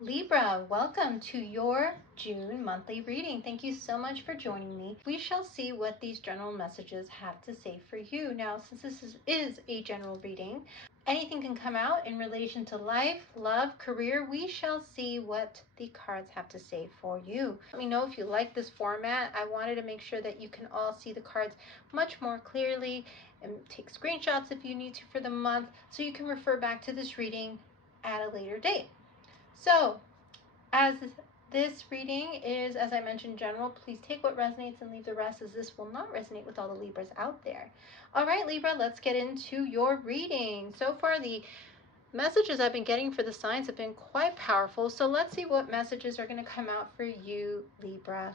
Libra, welcome to your June monthly reading. Thank you so much for joining me. We shall see what these general messages have to say for you. Now, since this is a general reading, anything can come out in relation to life, love, career. We shall see what the cards have to say for you. Let me know if you like this format. I wanted to make sure that you can all see the cards much more clearly and take screenshots if you need to for the month so you can refer back to this reading at a later date. So, as this reading is, as I mentioned, general, please take what resonates and leave the rest, as this will not resonate with all the Libras out there. All right, Libra, let's get into your reading. So far, the messages I've been getting for the signs have been quite powerful. So let's see what messages are going to come out for you, Libra.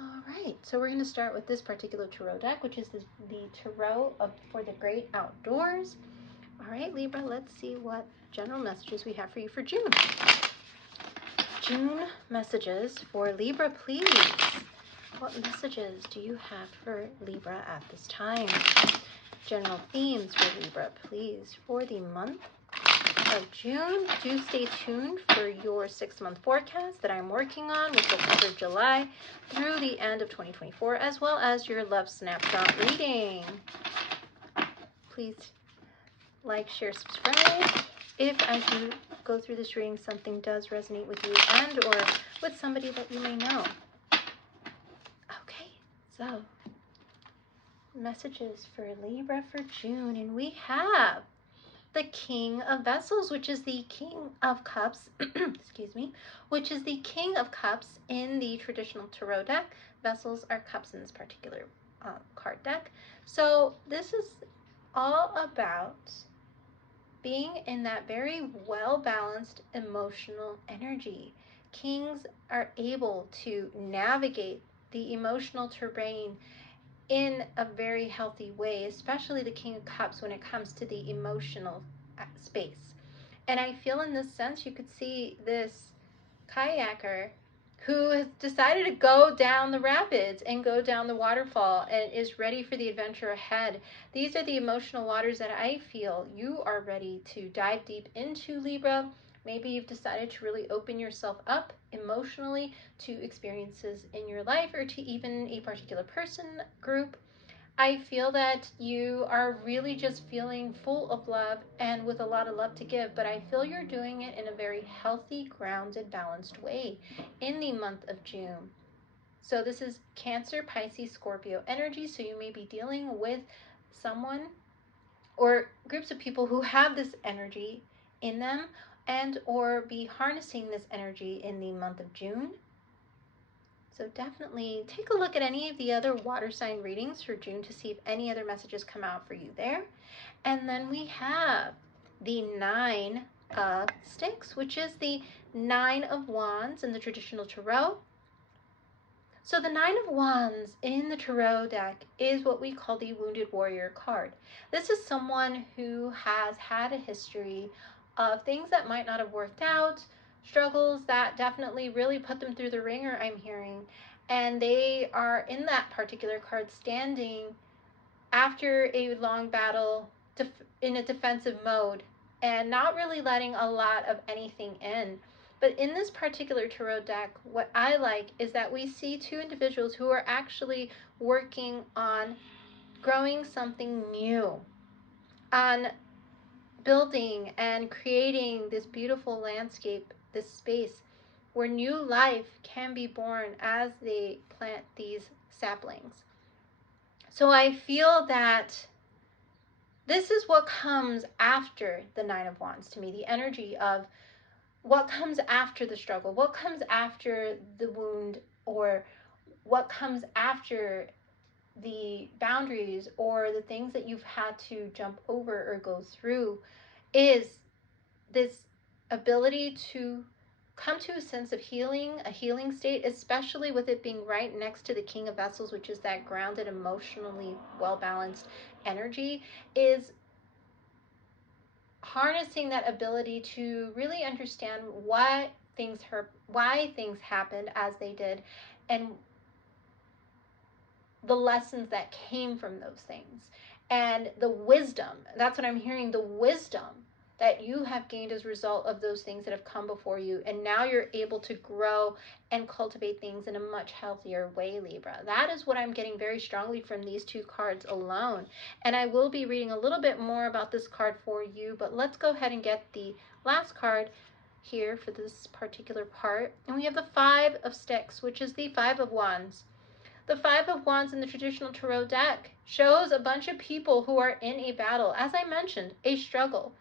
All right, so we're going to start with this particular tarot deck, which is the tarot for the great outdoors. All right, Libra, let's see what general messages we have for you for June. June messages for Libra, please. What messages do you have for Libra at this time? General themes for Libra, please, for the month of June. Do stay tuned for your 6-month forecast that I'm working on, which will cover July through the end of 2024, as well as your love snapshot reading. Please like, share, subscribe. If as you go through this reading, something does resonate with you and or with somebody that you may know. Okay, so messages for Libra for June, and we have the King of Vessels, which is the King of Cups, excuse me, which is the King of Cups in the traditional tarot deck. Vessels are cups in this particular card deck. So this is all about being in that very well-balanced emotional energy. Kings are able to navigate the emotional terrain in a very healthy way, especially the King of Cups when it comes to the emotional space. And I feel in this sense you could see this kayaker who has decided to go down the rapids and go down the waterfall and is ready for the adventure ahead. These are the emotional waters that I feel you are ready to dive deep into, Libra. Maybe you've decided to really open yourself up emotionally to experiences in your life or to even a particular person, group. I feel that you are really just feeling full of love and with a lot of love to give, but I feel you're doing it in a very healthy, grounded, balanced way in the month of June. So this is Cancer, Pisces, Scorpio energy, so you may be dealing with someone or groups of people who have this energy in them and or be harnessing this energy in the month of June. So definitely take a look at any of the other water sign readings for June to see if any other messages come out for you there. And then we have the 9 of Sticks, which is the 9 of Wands in the traditional tarot. So the 9 of Wands in the tarot deck is what we call the Wounded Warrior card. This is someone who has had a history of things that might not have worked out, struggles that definitely really put them through the ringer, I'm hearing. And they are in that particular card standing after a long battle in a defensive mode and not really letting a lot of anything in. But in this particular tarot deck, what I like is that we see 2 individuals who are actually working on growing something new, on building and creating this beautiful landscape, this space where new life can be born as they plant these saplings. So I feel that this is what comes after the 9 of Wands to me, the energy of what comes after the struggle, what comes after the wound, or what comes after the boundaries or the things that you've had to jump over or go through, is this ability to come to a sense of healing, a healing state, especially with it being right next to the King of Vessels, which is that grounded, emotionally well-balanced energy, is harnessing that ability to really understand why things happened as they did, and the lessons that came from those things, and the wisdom. That's what I'm hearing, the wisdom that you have gained as a result of those things that have come before you. And now you're able to grow and cultivate things in a much healthier way, Libra. That is what I'm getting very strongly from these two cards alone. And I will be reading a little bit more about this card for you, but let's go ahead and get the last card here for this particular part. And we have the Five of Sticks, which is the Five of Wands. The Five of Wands in the traditional tarot deck shows a bunch of people who are in a battle, as I mentioned, a struggle.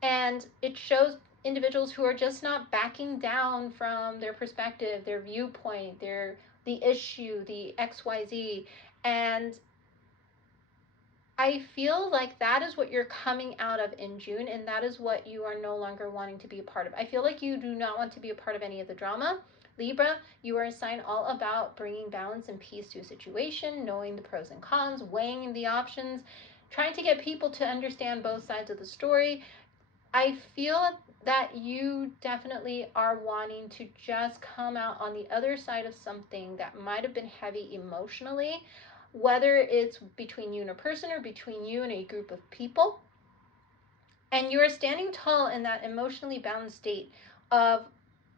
And it shows individuals who are just not backing down from their perspective, their viewpoint, the issue, the XYZ. And I feel like that is what you're coming out of in June, and that is what you are no longer wanting to be a part of. I feel like you do not want to be a part of any of the drama. Libra, you are a sign all about bringing balance and peace to a situation, knowing the pros and cons, weighing the options, trying to get people to understand both sides of the story. I feel that you definitely are wanting to just come out on the other side of something that might have been heavy emotionally, whether it's between you and a person or between you and a group of people. And you are standing tall in that emotionally balanced state of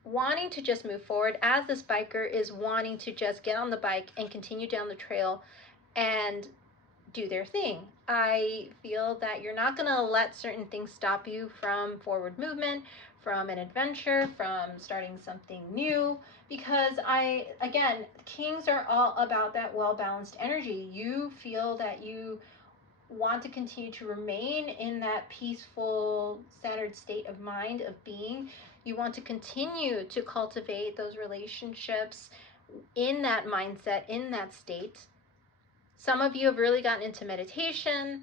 wanting to just move forward, as this biker is wanting to just get on the bike and continue down the trail and do their thing. I feel that you're not going to let certain things stop you from forward movement, from an adventure, from starting something new, because again, kings are all about that well-balanced energy. You feel that you want to continue to remain in that peaceful, centered state of mind, of being. You want to continue to cultivate those relationships in that mindset, in that state. Some of you have really gotten into meditation,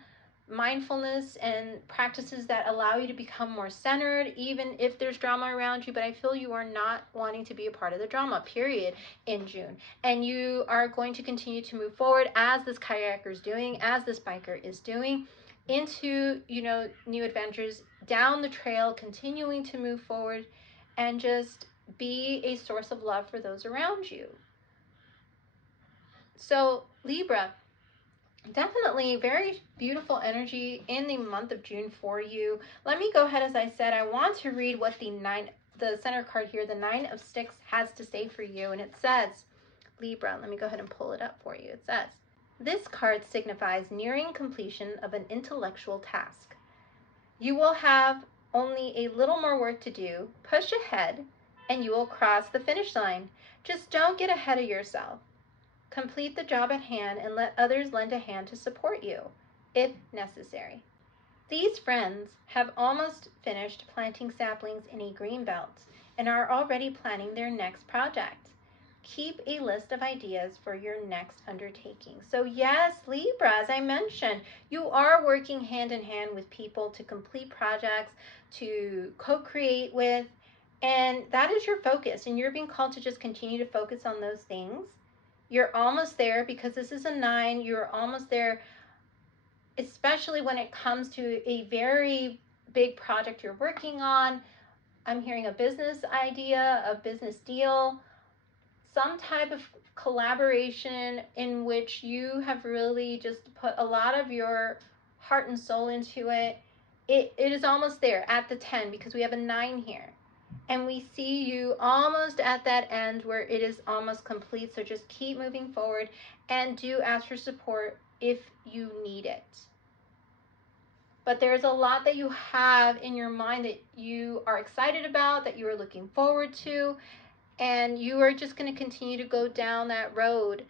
mindfulness, and practices that allow you to become more centered, even if there's drama around you. But I feel you are not wanting to be a part of the drama, period, in June. And you are going to continue to move forward, as this kayaker is doing, as this biker is doing, into, new adventures down the trail, continuing to move forward and just be a source of love for those around you. So, Libra, definitely very beautiful energy in the month of June for you. Let me go ahead. As I said, I want to read what the center card here, the Nine of Sticks, has to say for you. And it says, Libra, let me go ahead and pull it up for you. It says, this card signifies nearing completion of an intellectual task. You will have only a little more work to do. Push ahead and you will cross the finish line. Just don't get ahead of yourself. Complete the job at hand and let others lend a hand to support you, if necessary. These friends have almost finished planting saplings in a green belt and are already planning their next project. Keep a list of ideas for your next undertaking. So yes, Libra, as I mentioned, you are working hand in hand with people to complete projects, to co-create with, and that is your focus, and you're being called to just continue to focus on those things. You're almost there, because this is a 9. You're almost there, especially when it comes to a very big project you're working on. I'm hearing a business idea, a business deal, some type of collaboration in which you have really just put a lot of your heart and soul into it. It is almost there at the 10, because we have a 9 here. And we see you almost at that end where it is almost complete. So just keep moving forward and do ask for support if you need it. But there's a lot that you have in your mind that you are excited about, that you are looking forward to, and you are just going to continue to go down that road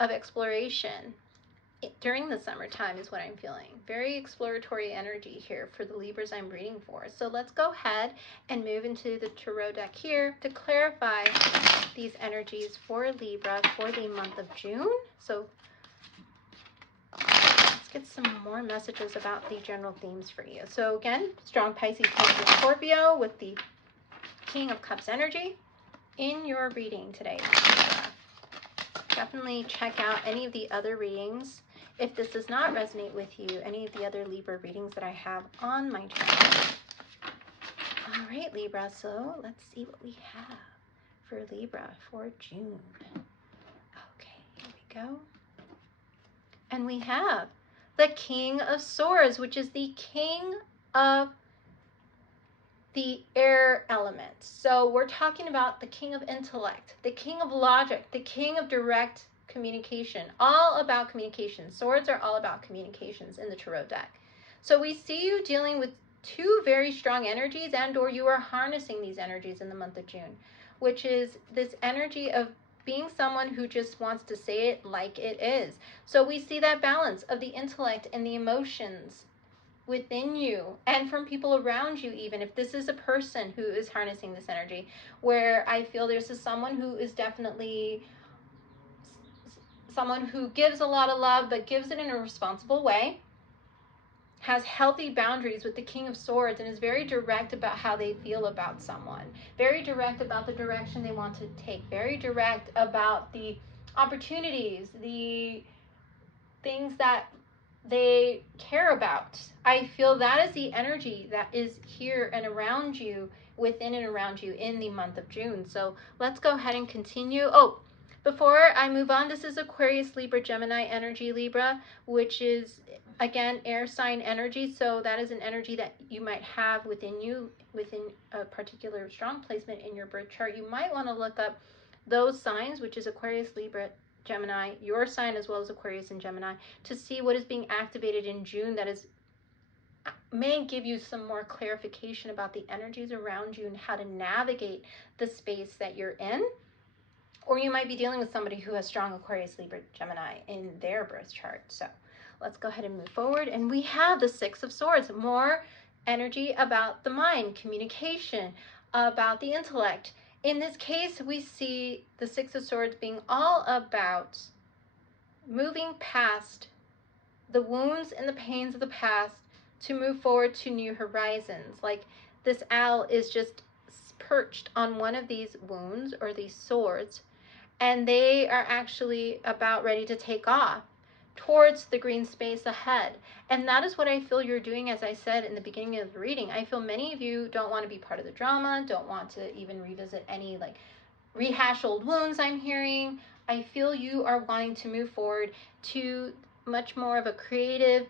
of exploration during the summertime, is what I'm feeling. Very exploratory energy here for the Libras I'm reading for. So let's go ahead and move into the tarot deck here to clarify these energies for Libra for the month of June. So let's get some more messages about the general themes for you. So again, strong Pisces, Cancer, Scorpio with the King of Cups energy in your reading today, Libra. Definitely check out any of the other readings. If this does not resonate with you, any of the other Libra readings that I have on my channel. All right, Libra, so let's see what we have for Libra for June. Okay, here we go. And we have the King of Swords, which is the King of the air element. So we're talking about the king of intellect, the king of logic, the king of direct communication, all about communication. Swords are all about communications in the tarot deck. So we see you dealing with two very strong energies, and or you are harnessing these energies in the month of June, which is this energy of being someone who just wants to say it like it is. So we see that balance of the intellect and the emotions within you and from people around you. Even if this is a person who is harnessing this energy, where I feel there's someone who is definitely someone who gives a lot of love but gives it in a responsible way, has healthy boundaries with the King of Swords, and is very direct about how they feel about someone, very direct about the direction they want to take, very direct about the opportunities, the things that they care about. I feel that is the energy that is here and around you, within and around you in the month of June. So let's go ahead and continue. Oh, before I move on, this is Aquarius, Libra, Gemini energy, Libra, which is, again, air sign energy. So that is an energy that you might have within you, within a particular strong placement in your birth chart. You might want to look up those signs, which is Aquarius, Libra, Gemini, your sign, as well as Aquarius and Gemini, to see what is being activated in June that is may give you some more clarification about the energies around you and how to navigate the space that you're in. Or you might be dealing with somebody who has strong Aquarius, Libra, Gemini in their birth chart. So let's go ahead and move forward. And we have the Six of Swords, more energy about the mind, communication, about the intellect. In this case, we see the Six of Swords being all about moving past the wounds and the pains of the past to move forward to new horizons. Like this owl is just perched on one of these wounds or these swords, and they are actually about ready to take off towards the green space ahead. And that is what I feel you're doing. As I said in the beginning of the reading, I feel many of you don't want to be part of the drama, don't want to even revisit any like rehash old wounds I'm hearing. I feel you are wanting to move forward to much more of a creative,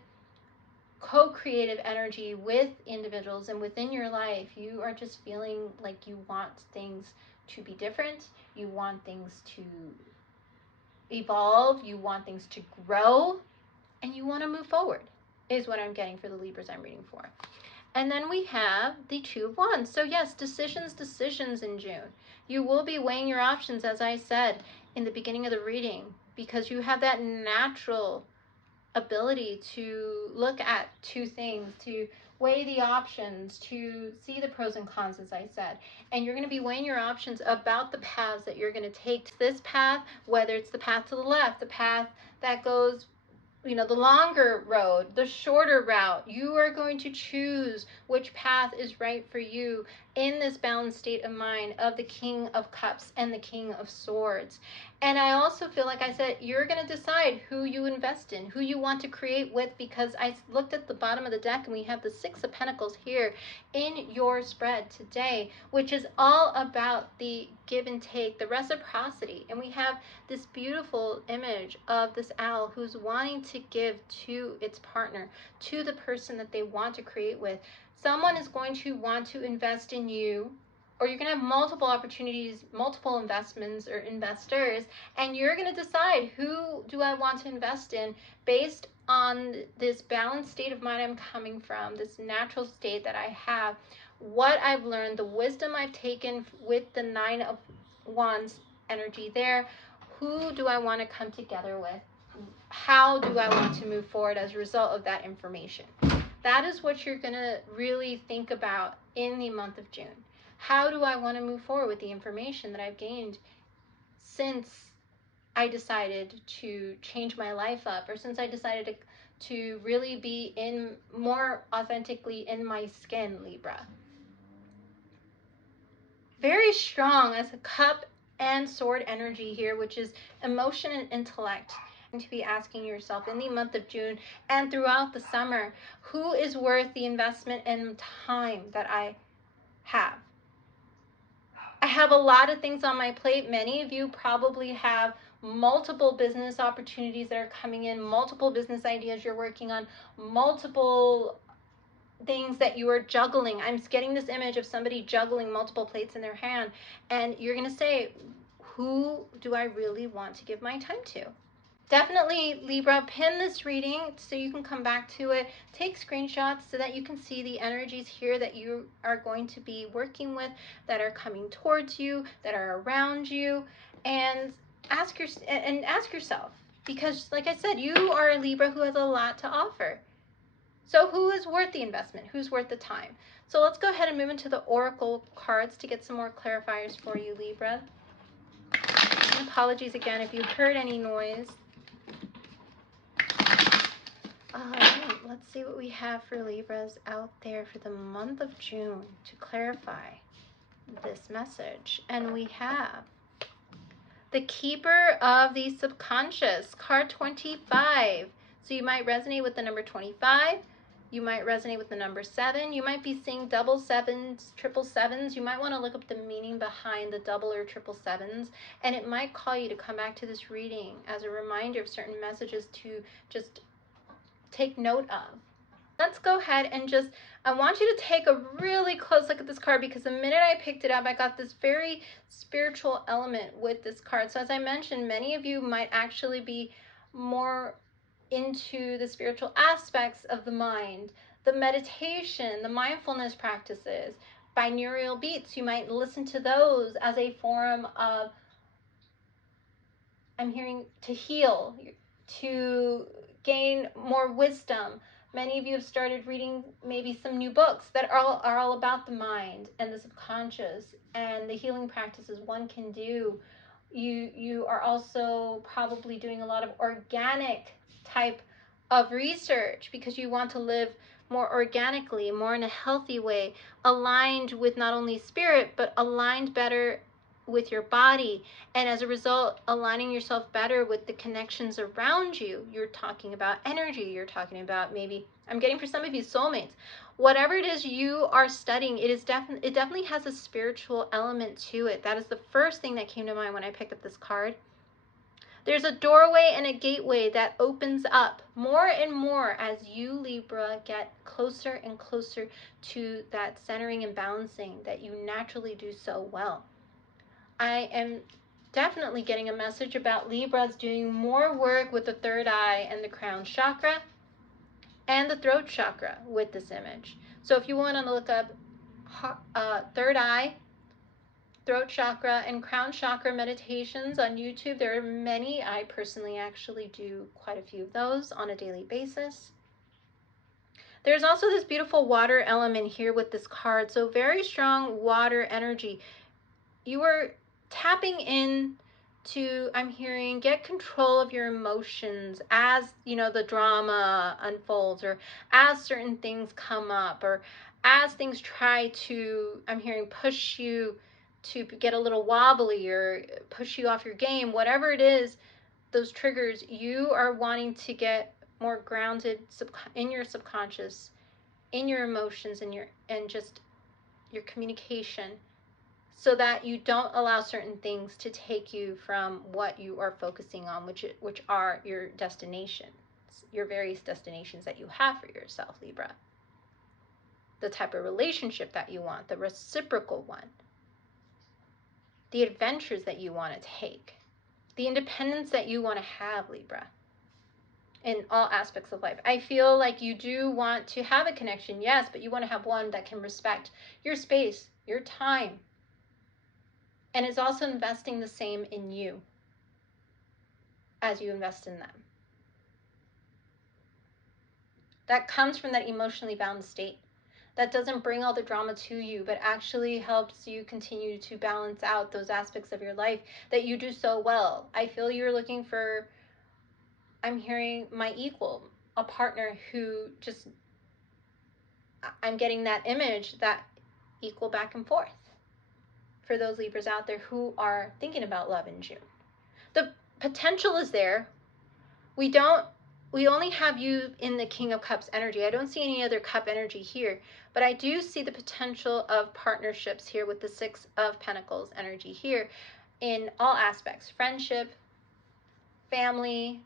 co-creative energy with individuals and within your life. You are just feeling like you want things to be different. You want things to evolve. You want things to grow, and you want to move forward, is what I'm getting for the Libras I'm reading for. And then we have the Two of Wands. So yes, decisions in June. You will be weighing your options, as I said in the beginning of the reading, because you have that natural ability to look at two things, to weigh the options, to see the pros and cons, as I said. And you're going to be weighing your options about the paths that you're going to take. This path, whether it's the path to the left, the path that goes, you know, the longer road, the shorter route, you are going to choose which path is right for you in this balanced state of mind of the King of Cups and the King of Swords. And I also feel, like I said, you're going to decide who you invest in, who you want to create with, because I looked at the bottom of the deck and we have the Six of Pentacles here in your spread today, which is all about the give and take, the reciprocity. And we have this beautiful image of this owl who's wanting to give to its partner, to the person that they want to create with. Someone is going to want to invest in you, or you're going to have multiple opportunities, multiple investments or investors, and you're going to decide, who do I want to invest in based on this balanced state of mind I'm coming from, this natural state that I have, what I've learned, the wisdom I've taken with the Nine of Wands energy there. Who do I want to come together with? How do I want to move forward as a result of that information? That is what you're going to really think about in the month of June. How do I want to move forward with the information that I've gained since I decided to change my life up, or since I decided to really be in more authentically in my skin, Libra? Very strong as a cup and sword energy here, which is emotion and intellect. And to be asking yourself in the month of June and throughout the summer, who is worth the investment and time that I have? I have a lot of things on my plate. Many of you probably have multiple business opportunities that are coming in, multiple business ideas you're working on, multiple things that you are juggling. I'm getting this image of somebody juggling multiple plates in their hand, and you're going to say, who do I really want to give my time to? Definitely, Libra, pin this reading so you can come back to it. Take screenshots so that you can see the energies here that you are going to be working with, that are coming towards you, that are around you, and ask yourself, because like I said, you are a Libra who has a lot to offer. So who is worth the investment? Who's worth the time? So let's go ahead and move into the Oracle cards to get some more clarifiers for you, Libra. And apologies again if you heard any noise. All right, let's see what we have for Libras out there for the month of June to clarify this message. And we have the Keeper of the Subconscious, card 25. So you might resonate with the number 25. You might resonate with the number 7. You might be seeing double sevens, triple sevens. You might want to look up the meaning behind the double or triple sevens. And it might call you to come back to this reading as a reminder of certain messages to just take note of. Let's go ahead and I want you to take a really close look at this card, because the minute I picked it up, I got this very spiritual element with this card. So as I mentioned, many of you might actually be more into the spiritual aspects of the mind, the meditation, the mindfulness practices, binaural beats. You might listen to those as a form of, I'm hearing, to heal, to gain more wisdom. Many of you have started reading maybe some new books that are all about the mind and the subconscious and the healing practices one can do. You are also probably doing a lot of organic type of research because you want to live more organically, more in a healthy way, aligned with not only spirit, but aligned better with your body, and as a result aligning yourself better with the connections around you. You're talking about energy, you're talking about, maybe I'm getting for some of you, soulmates. Whatever it is you are studying, it definitely has a spiritual element to it. That is the first thing that came to mind when I picked up this card. There's a doorway and a gateway that opens up more and more as you, Libra, get closer and closer to that centering and balancing that you naturally do so well. I am definitely getting a message about Libras doing more work with the third eye and the crown chakra and the throat chakra with this image. So if you want to look up third eye, throat chakra, and crown chakra meditations on YouTube, there are many. I personally actually do quite a few of those on a daily basis. There's also this beautiful water element here with this card. So very strong water energy. You are tapping in to, I'm hearing, get control of your emotions as, the drama unfolds, or as certain things come up, or as things try to, I'm hearing, push you to get a little wobbly or push you off your game. Whatever it is, those triggers, you are wanting to get more grounded in your subconscious, in your emotions, and just your communication, so that you don't allow certain things to take you from what you are focusing on, which are your destinations, your various destinations that you have for yourself, Libra. The type of relationship that you want, the reciprocal one, the adventures that you want to take, the independence that you want to have, Libra, in all aspects of life. I feel like you do want to have a connection, yes, but you want to have one that can respect your space, your time, and is also investing the same in you as you invest in them. That comes from that emotionally balanced state. That doesn't bring all the drama to you, but actually helps you continue to balance out those aspects of your life that you do so well. I feel you're looking for, I'm hearing, my equal, a partner who just, I'm getting that image, that equal back and forth. For those Libras out there who are thinking about love in June, the potential is there. We only have you in the King of Cups energy. I don't see any other cup energy here, but I do see the potential of partnerships here with the Six of Pentacles energy here in all aspects: friendship, family,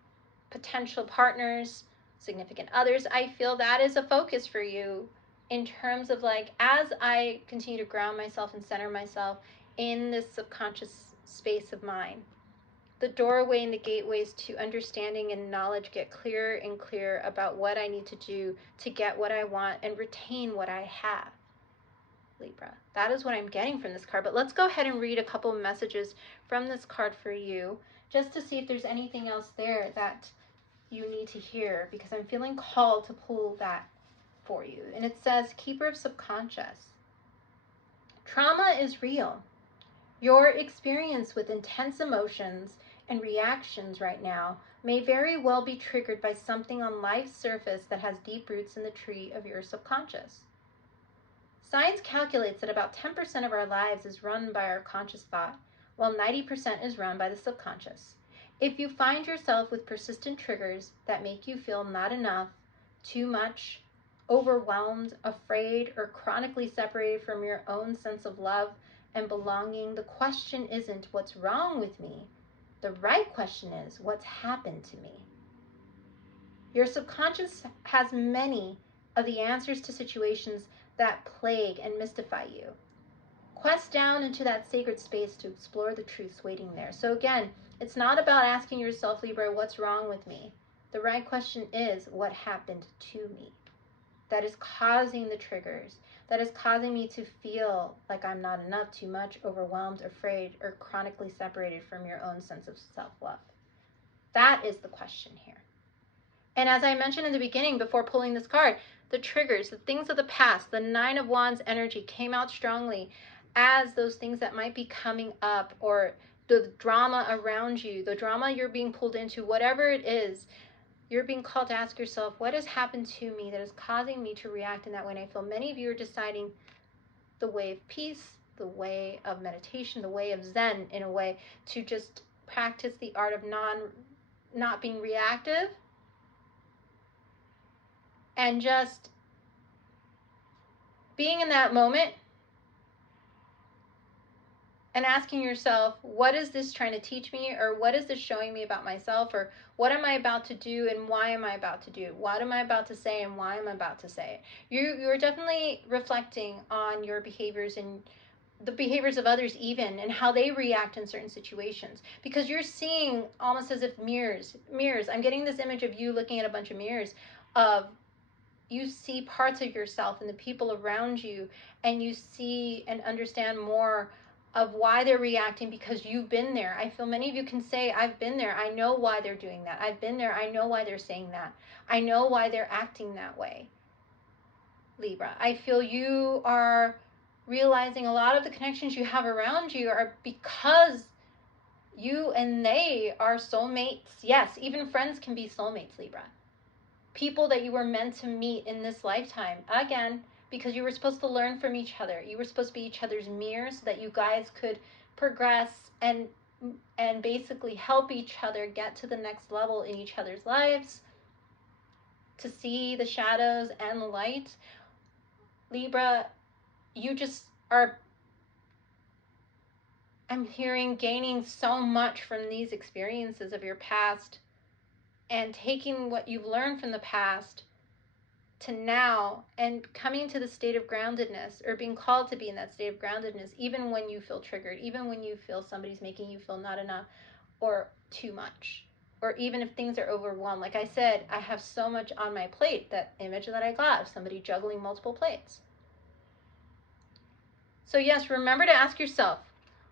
potential partners, significant others. I feel that is a focus for you in terms of like, as I continue to ground myself and center myself in this subconscious space of mine, the doorway and the gateways to understanding and knowledge get clearer and clearer about what I need to do to get what I want and retain what I have. Libra. That is what I'm getting from this card. But let's go ahead and read a couple of messages from this card for you, just to see if there's anything else there that you need to hear, because I'm feeling called to pull that for you. And it says, Keeper of Subconscious. Trauma is real. Your experience with intense emotions and reactions right now may very well be triggered by something on life's surface that has deep roots in the tree of your subconscious. Science calculates that about 10% of our lives is run by our conscious thought, while 90% is run by the subconscious. If you find yourself with persistent triggers that make you feel not enough, too much, overwhelmed, afraid, or chronically separated from your own sense of love and belonging, the question isn't what's wrong with me. The right question is what's happened to me. Your subconscious has many of the answers to situations that plague and mystify you. Quest down into that sacred space to explore the truths waiting there. So again, it's not about asking yourself, Libra, what's wrong with me? The right question is, what happened to me? That is causing the triggers, that is causing me to feel like I'm not enough, too much, overwhelmed, afraid, or chronically separated from your own sense of self-love. That is the question here. And as I mentioned in the beginning, before pulling this card, the triggers, the things of the past, the Nine of Wands energy came out strongly as those things that might be coming up, or the drama around you, the drama you're being pulled into, whatever it is, you're being called to ask yourself, what has happened to me that is causing me to react in that way? And I feel many of you are deciding the way of peace, the way of meditation, the way of Zen, in a way, to just practice the art of not being reactive, and just being in that moment and asking yourself, what is this trying to teach me? Or what is this showing me about myself? Or what am I about to do and why am I about to do it? What am I about to say and why am I about to say it? You're definitely reflecting on your behaviors and the behaviors of others even, and how they react in certain situations, because you're seeing almost as if mirrors. I'm getting this image of you looking at a bunch of mirrors of, you see parts of yourself and the people around you, and you see and understand more of why they're reacting because you've been there. I feel many of you can say, I've been there. I know why they're doing that. I've been there. I know why they're saying that. I know why they're acting that way. Libra, I feel you are realizing a lot of the connections you have around you are because you and they are soulmates. Yes, even friends can be soulmates, Libra. People that you were meant to meet in this lifetime, again, because you were supposed to learn from each other. You were supposed to be each other's mirrors so that you guys could progress and basically help each other get to the next level in each other's lives, to see the shadows and the light. Libra, you just are, I'm hearing, gaining so much from these experiences of your past and taking what you've learned from the past to now and coming to the state of groundedness, or being called to be in that state of groundedness, even when you feel triggered, even when you feel somebody's making you feel not enough or too much, or even if things are overwhelmed. Like I said, I have so much on my plate, that image that I got of somebody juggling multiple plates. So yes, remember to ask yourself,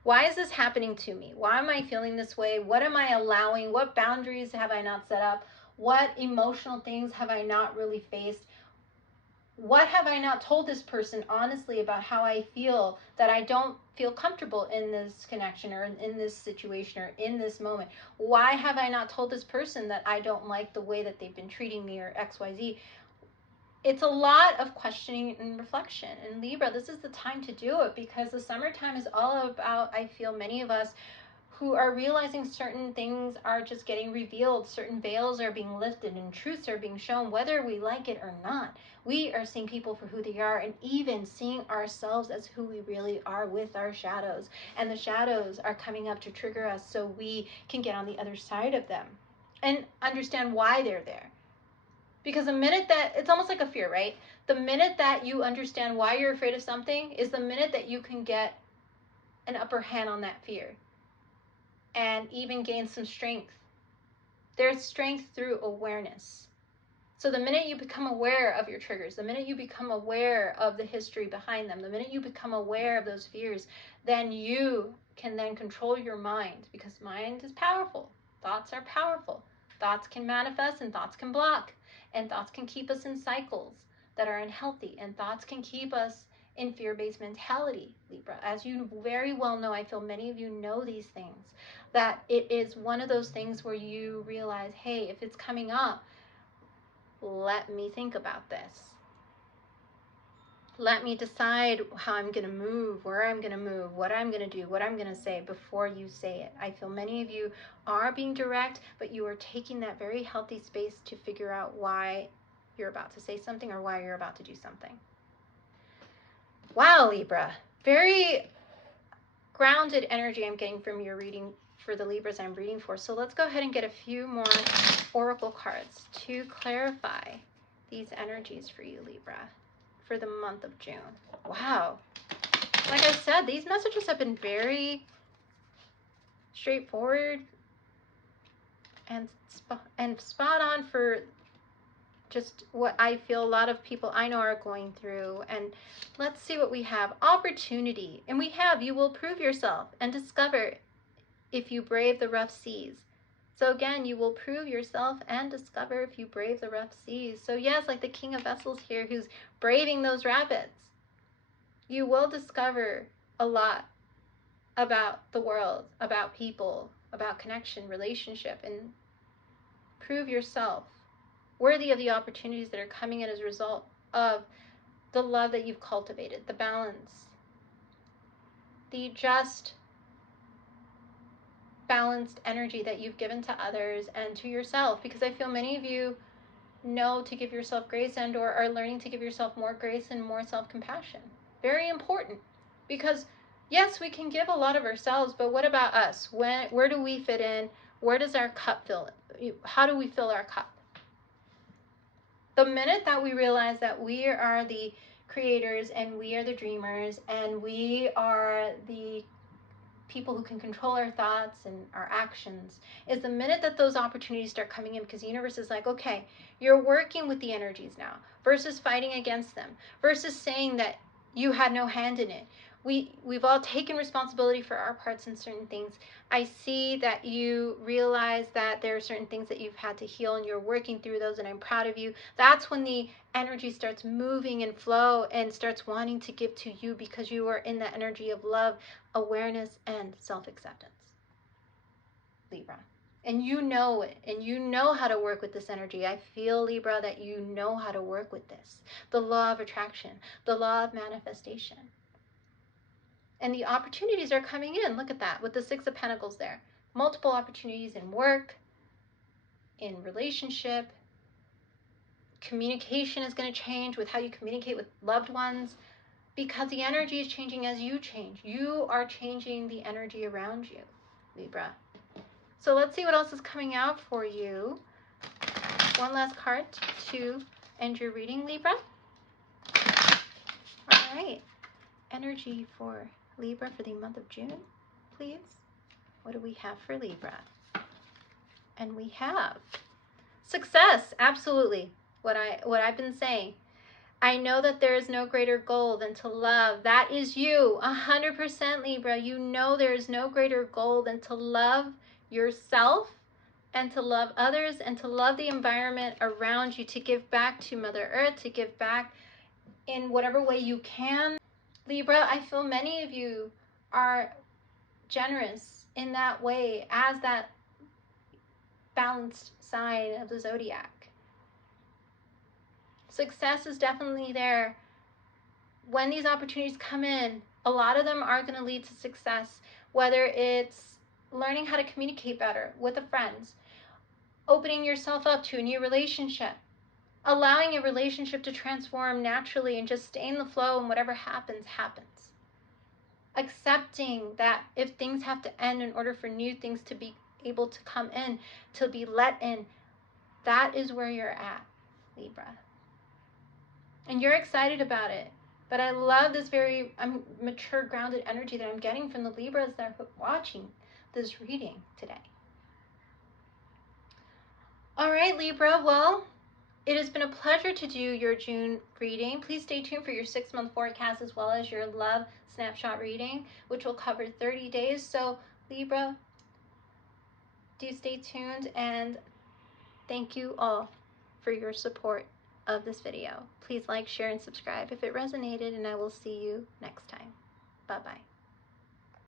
why is this happening to me? Why am I feeling this way? What am I allowing? What boundaries have I not set up? What emotional things have I not really faced? What have I not told this person honestly about how I feel, that I don't feel comfortable in this connection or in this situation or in this moment? Why have I not told this person that I don't like the way that they've been treating me, or XYZ? It's a lot of questioning and reflection. And Libra, this is the time to do it, because the summertime is all about, I feel, many of us who are realizing certain things are just getting revealed, certain veils are being lifted, and truths are being shown, whether we like it or not. We are seeing people for who they are, and even seeing ourselves as who we really are with our shadows. And the shadows are coming up to trigger us so we can get on the other side of them and understand why they're there. Because the minute that, it's almost like a fear, right? The minute that you understand why you're afraid of something is the minute that you can get an upper hand on that fear and even gain some strength. There's strength through awareness. So the minute you become aware of your triggers, the minute you become aware of the history behind them, the minute you become aware of those fears, then you can then control your mind, because mind is powerful. Thoughts are powerful. Thoughts can manifest and thoughts can block. And thoughts can keep us in cycles that are unhealthy. And thoughts can keep us in fear-based mentality, Libra. As you very well know, I feel many of you know these things, that it is one of those things where you realize, hey, if it's coming up, let me think about this. Let me decide how I'm going to move, where I'm going to move, what I'm going to do, what I'm going to say before you say it. I feel many of you are being direct, but you are taking that very healthy space to figure out why you're about to say something or why you're about to do something. Wow, Libra. Very grounded energy I'm getting from your reading for the Libras I'm reading for. So let's go ahead and get a few more oracle cards to clarify these energies for you, Libra, for the month of June. Wow. Like I said, these messages have been very straightforward and spot on for just what I feel a lot of people I know are going through. And let's see what we have. Opportunity. And we have, you will prove yourself and discover if you brave the rough seas. So again, you will prove yourself and discover if you brave the rough seas. So yes, like the King of Vessels here who's braving those rapids, you will discover a lot about the world, about people, about connection, relationship, and prove yourself worthy of the opportunities that are coming in as a result of the love that you've cultivated, the balance, the just balanced energy that you've given to others and to yourself. Because I feel many of you know to give yourself grace and or are learning to give yourself more grace and more self-compassion. Very important, because yes, we can give a lot of ourselves, but what about us? Where do we fit in? Where does our cup fill? How do we fill our cup? The minute that we realize that we are the creators and we are the dreamers and we are the people who can control our thoughts and our actions, is the minute that those opportunities start coming in, because the universe is like, okay, you're working with the energies now versus fighting against them, versus saying that you had no hand in it. We've all taken responsibility for our parts in certain things. I see that you realize that there are certain things that you've had to heal and you're working through those, and I'm proud of you. That's when the energy starts moving and flow and starts wanting to give to you, because you are in that energy of love, awareness, and self-acceptance, Libra. And you know it, and you know how to work with this energy. I feel, Libra, that you know how to work with this. The law of attraction, the law of manifestation. And the opportunities are coming in. Look at that, with the Six of Pentacles there. Multiple opportunities in work, in relationship. Communication is going to change with how you communicate with loved ones, because the energy is changing as you change. You are changing the energy around you, Libra. So let's see what else is coming out for you. One last card to end your reading, Libra. All right. Energy for Libra for the month of June, please. What do we have for Libra? And we have success. Absolutely. What I've been saying. I know that there is no greater goal than to love. That is you, 100%, Libra. You know there is no greater goal than to love yourself and to love others and to love the environment around you, to give back to Mother Earth, to give back in whatever way you can. Libra, I feel many of you are generous in that way as that balanced sign of the zodiac. Success is definitely there. When these opportunities come in, a lot of them are going to lead to success, whether it's learning how to communicate better with a friend, opening yourself up to a new relationship, allowing a relationship to transform naturally and just stay in the flow, and whatever happens, happens. Accepting that if things have to end in order for new things to be able to come in, to be let in, that is where you're at. Libra. And you're excited about it. But I love this very mature, grounded energy that I'm getting from the Libras that are watching this reading today. All right, Libra. Well, it has been a pleasure to do your June reading. Please stay tuned for your 6-month forecast as well as your love snapshot reading, which will cover 30 days. So, Libra, do stay tuned, and thank you all for your support of this video. Please like, share, and subscribe if it resonated, and I will see you next time. Bye-bye.